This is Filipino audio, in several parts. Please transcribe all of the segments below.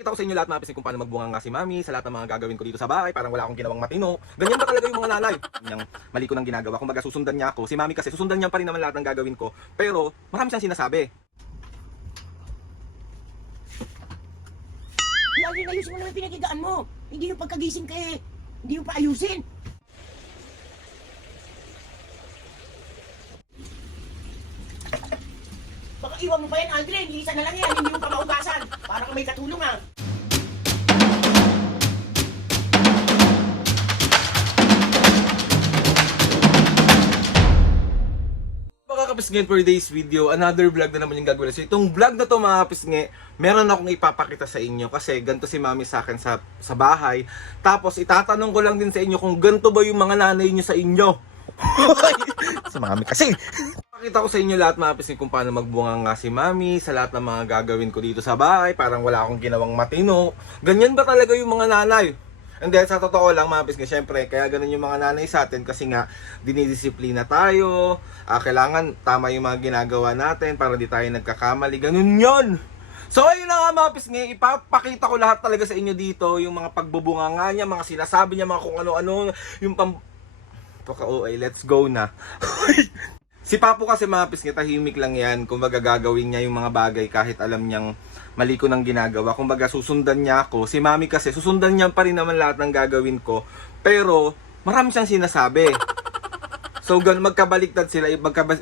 Kita ko sa inyo lahat mga pising kung paano magbunga nga si mami, sa lahat ng mga gagawin ko dito sa bahay, parang wala akong ginawang matino. Ganyan ba talaga yung mga nanay? Yung mali ko nang ginagawa, kumbaga susundan niya ako. Si mami kasi susundan niya pa rin naman lahat ng gagawin ko, pero marami siyang sinasabi. Lagi na ayusin mo naman pinagigaan mo. Hindi yung pagkagising ka eh. Hindi yung paayusin. Baka iwan mo pa yan, Aldrin. Isa na lang yan. Hindi mo pa maugasan. Para kang may katulong ah. Mga kapisngi, for today's video, another vlog na naman yung gagawin. So itong vlog na to mga kapisngi, meron akong ipapakita sa inyo kasi ganito si mami sa akin sa bahay. Tapos itatanong ko lang din sa inyo kung ganito ba yung mga nanay nyo sa inyo. Si mami kasi. Pakita ko sa inyo lahat mga kapisngi kung paano magbunga nga si mami, sa lahat ng mga gagawin ko dito sa bahay, parang wala akong ginawang matino. Ganyan ba talaga yung mga nanay? And then sa totoo lang mga pisngi, syempre kaya ganun yung mga nanay sa atin kasi nga dinidisiplina tayo, kailangan tama yung mga ginagawa natin para di tayo nagkakamali, ganun yon. So ayun na nga mga pisngi, ipapakita ko lahat talaga sa inyo dito, yung mga pagbubunga nga niya, mga sinasabi niya, mga kung ano-ano, yung paka-OA, let's go na. Si Papo kasi mga pisngi, tahimik lang yan, kumbaga gagawin niya yung mga bagay kahit alam niyang mali ko nang ginagawa. Kumbaga susundan niya ako. Si mami kasi susundan niya pa rin naman lahat ng gagawin ko. Pero marami siyang sinasabi. So magkabaliktad sila,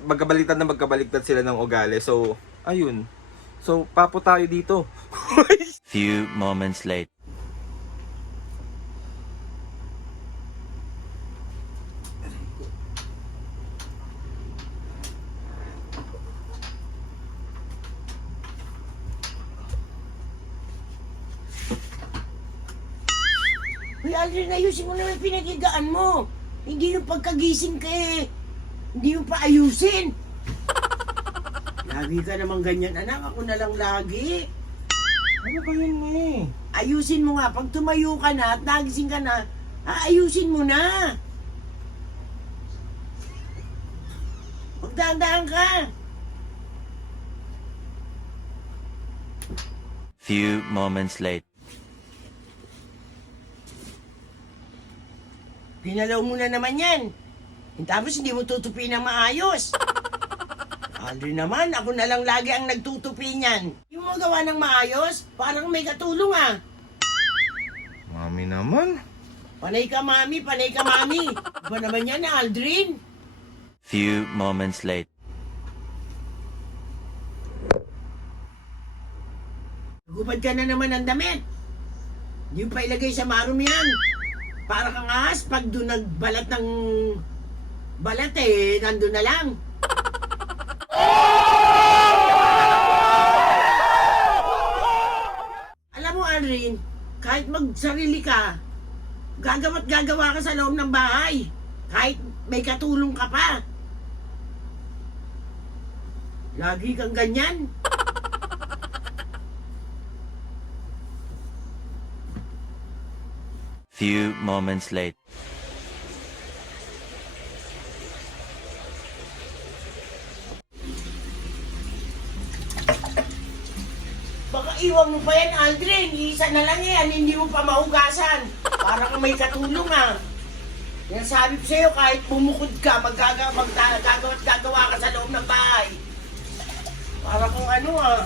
magkabaliktad sila ng ugali. So ayun. So Papo tayo dito. Few moments later. Uy, Aldrin, ayusin mo naman pinagigaan mo. Hindi yung pagkagising ka eh. Hindi yung paayusin. Lagi ka naman ganyan, anak. Ako na lang lagi. Ano ba yun eh? Ayusin mo nga. Pag tumayo ka na at nagising ka na, ayusin mo na. Magdaan-daan ka. Few moments later. Pinalaw mo na naman yan. Tapos hindi mo tutupi ng maayos. Aldrin naman, ako na lang lagi ang nagtutupi niyan. Yung mo gawa ng maayos, parang may katulong ah. Mami naman. Panay ka mami, panay ka mami. Iba naman yan Aldrin. Few moments later. Gubad ka na naman ng damit. Hindi mo pa ilagay sa marumi yan. Para kang ahas, pag doon nagbalat ng balat eh, nandun na lang. Alam mo, Aldrin, kahit magsarili ka, gagawa't gagawa ka sa loob ng bahay. Kahit may katulong ka pa. Lagi kang ganyan. Few moments later. Baka iwan mo pa yan, Aldrin. Isa na lang yan, hindi mo pa maugasan. Para kang may katulong ah. Yan sabi ko sa'yo, kahit bumukod ka, gagawa ka sa loob ng bahay. Para kung ano ah.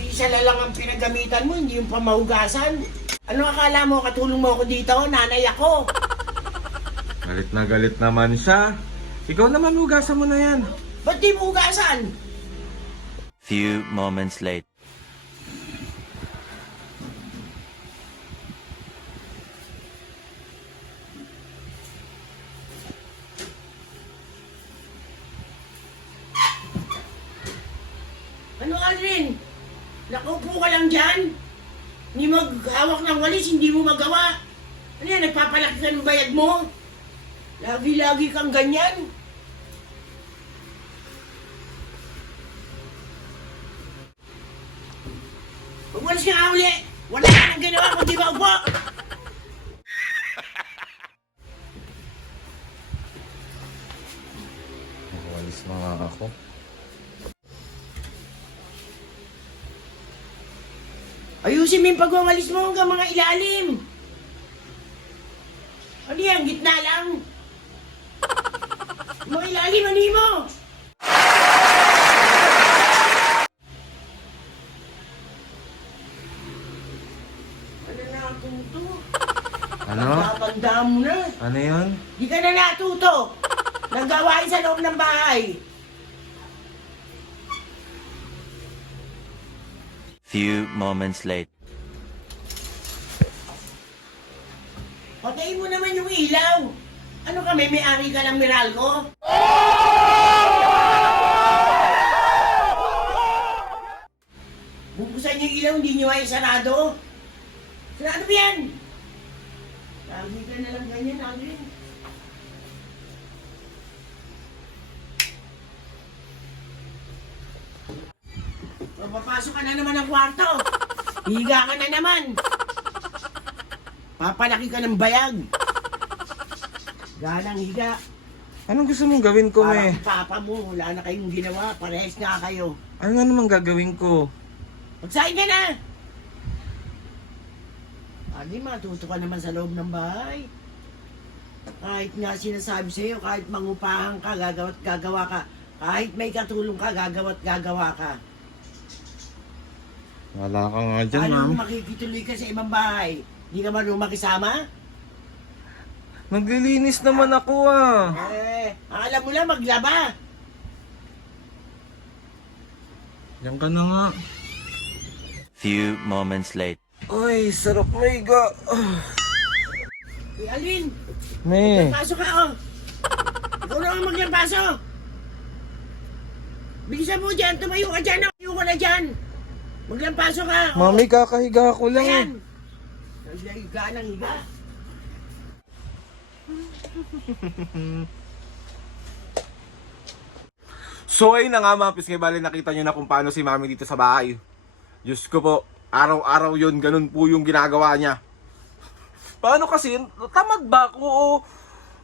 Isa na lang ang pinagamitan mo, hindi yung pamaugasan. Ano akala mo, katulong mo ako dito? Nanay ako. Galit na galit naman siya. Ikaw naman hugasan mo na yan. Ba't di mo ugasan? Few moments later. Ano, Aldrin? Nakaupo ka lang dyan? Hindi maghawak ng walis, hindi mo magawa. Ano yan, nagpapalaki ka ng bayad mo? Lagi-lagi kang ganyan. Magwalis ka nga uli. Wala ka nang ginawa kung di ba upo. Walis na nga ako. Ayun. Ayusin mo yung pagwawalis mo hanggang mga ilalim. Ano yan? Gitna lang. Mga ilalim, ano yun mo? Ano na natuto? Ano? Tatanda mo na. Ano yun? Di ka na natuto. Naggawain sa loob ng bahay. Few moments later. Patayin mo naman yung ilaw. Ano kami, may-ari ka ng Meralco? Bubuksan yung ilaw, hindi nyo ay sarado. Sarado ba yan? Lagi ka na lang ganyan, Aldrin. Papapasok ka na naman ng kwarto. Higa ka na naman. Papalaki ka ng bayag. Ganang higa. Anong gusto mong gawin ko, Parang me? papa mo, wala na kayong ginawa. Parehas nga kayo. Ano nga naman gagawin ko? Magsahin ka na! Adi, matuto ka naman sa loob ng bahay. Kahit nga sinasabi sa'yo, kahit mangupahan ka, gagawa't gagawa ka. Kahit may katulong ka, gagawa't gagawa ka. Wala ka nga dyan, ma'am. Anong makikituloy ka sa ibang bahay? Di ka marunong makisama? Naglilinis naman ako, ah. Alam mo lang, maglaba. Diyan ka na nga. Few moments later. Ay, sarap maiga. Alin, Me. pasok ka, oh. Ikaw na ang maglampaso. Bilisan mo dyan, tumayo ka dyan, oh. Tumayo ka na dyan. Maglampaso ka, oh. Mami, kakahiga ko lang. Ayan. Higa ng higa. So ayun na nga mga pisngay, bali nakita nyo na kung paano si mami dito sa bahay. Diyos ko po, araw-araw yun, ganun po yung ginagawa niya. Paano kasi, tamad ba ako o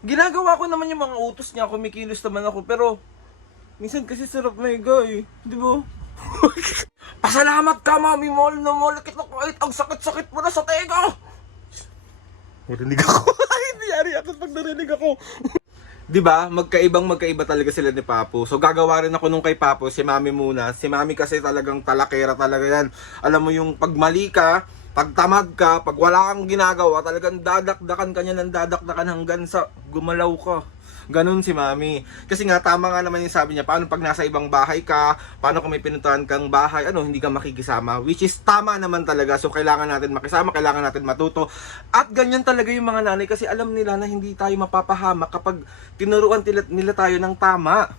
ginagawa ko naman yung mga utos niya, kumikilos naman ako, pero minsan kasi sarap maiga eh, di ba? Pasalamat ka mami, mall na mall kita kahit ang sakit-sakit mo na sa tega. Narinig ako. Hindi yari ako pag narinig ako. Diba? Magkaiba talaga sila ni Papo. So gagawa rin ako nung kay Papo, si Mami muna. Si Mami kasi talagang talakera talaga yan. Alam mo yung pag mali ka, pag tamad ka, pag wala kang ginagawa, talagang dadakdakan ka niya ng dadakdakan hanggang sa gumalaw ka. Ganun si Mami. Kasi nga tama nga naman yung sabi niya, paano pag nasa ibang bahay ka, paano kung may pinuntahan kang bahay, hindi ka makikisama. Which is tama naman talaga. So kailangan natin makisama, kailangan natin matuto. At ganyan talaga yung mga nanay kasi alam nila na hindi tayo mapapahamak kapag tinuruan nila tayo ng tama.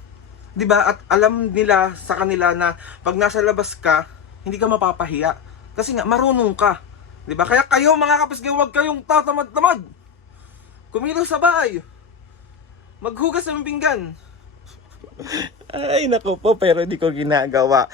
'Di ba? At alam nila sa kanila na pag nasa labas ka, hindi ka mapapahiya. Kasi nga marunong ka. 'Di ba? Kaya kayo mga kapisgay, huwag kayong tatamad-tamad. Kumilos sa bahay. Maghugas ng pinggan. Ay, naku po, pero di ko ginagawa.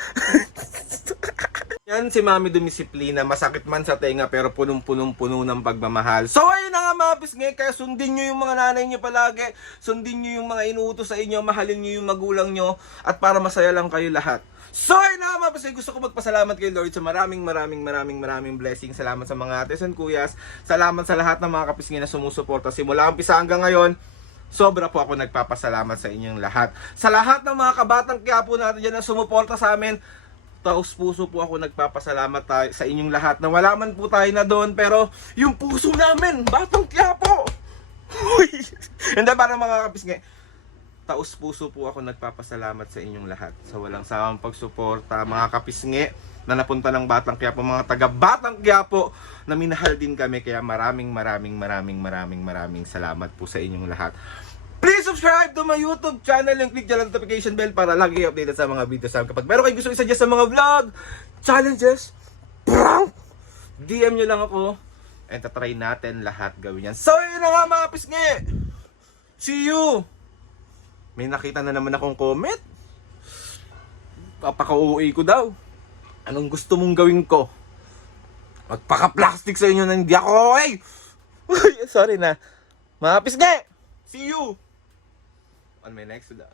Yan si Mami dumisiplina, masakit man sa tenga pero punong-punong-puno ng pagmamahal. So ayun na nga mga pisngay, kaya sundin nyo yung mga nanay nyo palagi, sundin nyo yung mga inuutos sa inyo, mahalin nyo yung magulang nyo, at para masaya lang kayo lahat. So ayun na nga mga pisngay, gusto ko magpasalamat kay Lord sa maraming blessings. Salamat sa mga ates and kuyas, salamat sa lahat ng mga kapisngay na sumusuporta simula umpisa hanggang ngayon. Sobra po ako nagpapasalamat sa inyong lahat. Sa lahat ng mga kabatang Quiapo natin dyan na sumuporta sa amin, taos puso po ako nagpapasalamat sa inyong lahat. Na wala man po tayo na doon, pero yung puso namin, Batang Quiapo! Hindi, para mga kapisngay, taos puso po ako nagpapasalamat sa inyong lahat. Sa walang sawang pagsuporta, mga kapisngay na napunta ng Batang Quiapo, mga taga Batang Quiapo na minahal din kami. Kaya maraming salamat po sa inyong lahat. Please subscribe to my YouTube channel and click dyan ang notification bell para lagi updated sa mga videos namin. Kapag meron kayo gusto i-suggest sa mga vlog, challenges, prank, DM nyo lang ako and tatry natin lahat gawin yan. So yun na nga mga pisngi, see you. May nakita na naman akong comment, papaka-uwi ko daw. Anong gusto mong gawin ko? Magpaka-plastic sa inyo na hindi ako okay. Sorry na. Mga pisngi, see you on my next vlog.